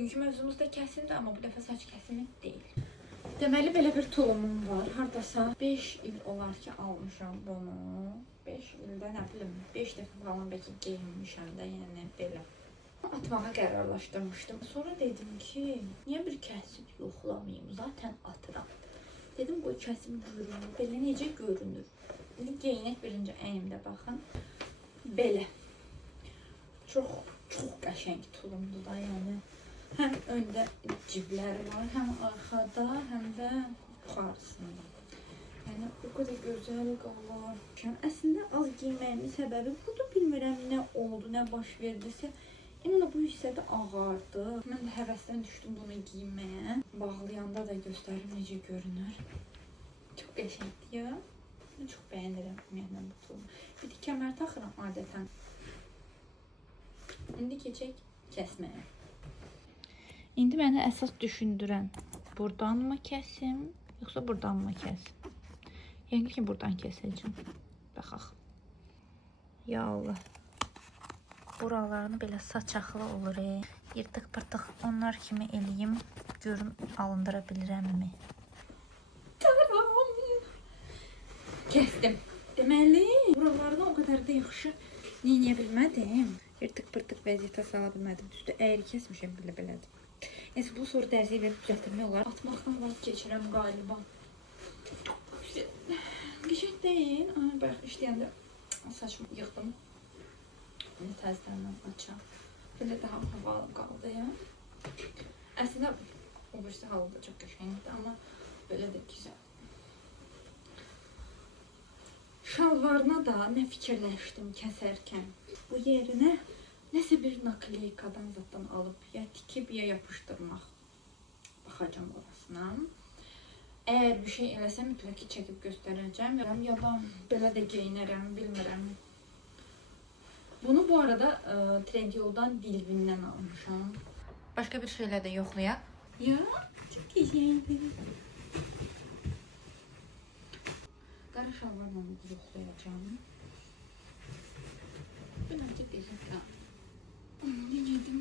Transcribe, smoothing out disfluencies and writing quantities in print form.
Bugünkü mövzumuz da kəsimdir, amma bu dəfə saç kəsimi deyil. Deməli, belə bir tulumum var. Hardasa 5 il olar ki, almışam bunu. 5 ildə nə bilim, 5 dəfə falan bəlkə geyinmişəm də, yəni belə. Atmağa qərarlaşdırmışdım. Sonra dedim ki, niyə bir kəsib yoxlamayım? Zaten atıram. Dedim, qoy kəsim görünür. Belə necə görünür? İndi geyinək birinci əynimdə baxın. Belə. Çox qəşəng tulumdur da, yəni. Həm öndə cibləri var, həm arxada, həm də yuxarısında. Yəni, o qədər gözəl qalır. Əslində, az giyməyimin səbəbi budur, bilmirəm nə oldu, nə baş verdisə. İmla bu hissədə ağardı. Mən də həvəsdən düşdüm bunu giyməyə. Bağlayanda da göstərim necə görünür. Çox qəşəngdir ya. Mən çox bəyənirəm ümumiyyətlə bu tulumu. Bir də kəmər taxıram adətən. İndi keçək kəsməyə. İndi məni əsas düşündürən buradanmı kəsim, yoxsa buradanmı kəsim? Yəni ki, buradan kəsəcəm. Baxaq. Ya Allah. Buralarını belə saçaqlı olur. Yırtıq-pırtıq onlar kimi eləyim. Görüm alındıra bilirəmmi? Kəsdim. Deməli, buralarını o qədər də yaxşı neyniyə bilmədim. Yırtıq-pırtıq vəziyyətə sala bilmədim. Düzdür, əyri kəsmişəm belə-belədir. Neyse, bu soru dərziyə verib düzəltdirmək olar. Atmaqdan vaz keçirəm qaliba. Qəşəng deyil. Bax, işləyəndə saçımı yığdım. Bunu təzdən açam. Belə daha havalı qaldı ya. Əslində o birisi halı da çox qəşəngdir, amma belə də güzel. Şalvarına da nə fikirləşdim kəsərkən. Bu yerinə nəsə bir nakleykadan zaten alıp ya tikib ya yapıştırmaq. Baxacağım orasına. Eğer bir şey eləsə mütləq ki çəkib göstərəcəm. Ya da belə də geyinərəm, bilmirəm. Bunu bu arada Trendyoldan Dilvin'dən almışam. Başka bir şeylə də yoxlayaq. Ya, çok güzeldir. Qara şalvarla yoxlayacağım. Bence güzel. Ne giydim?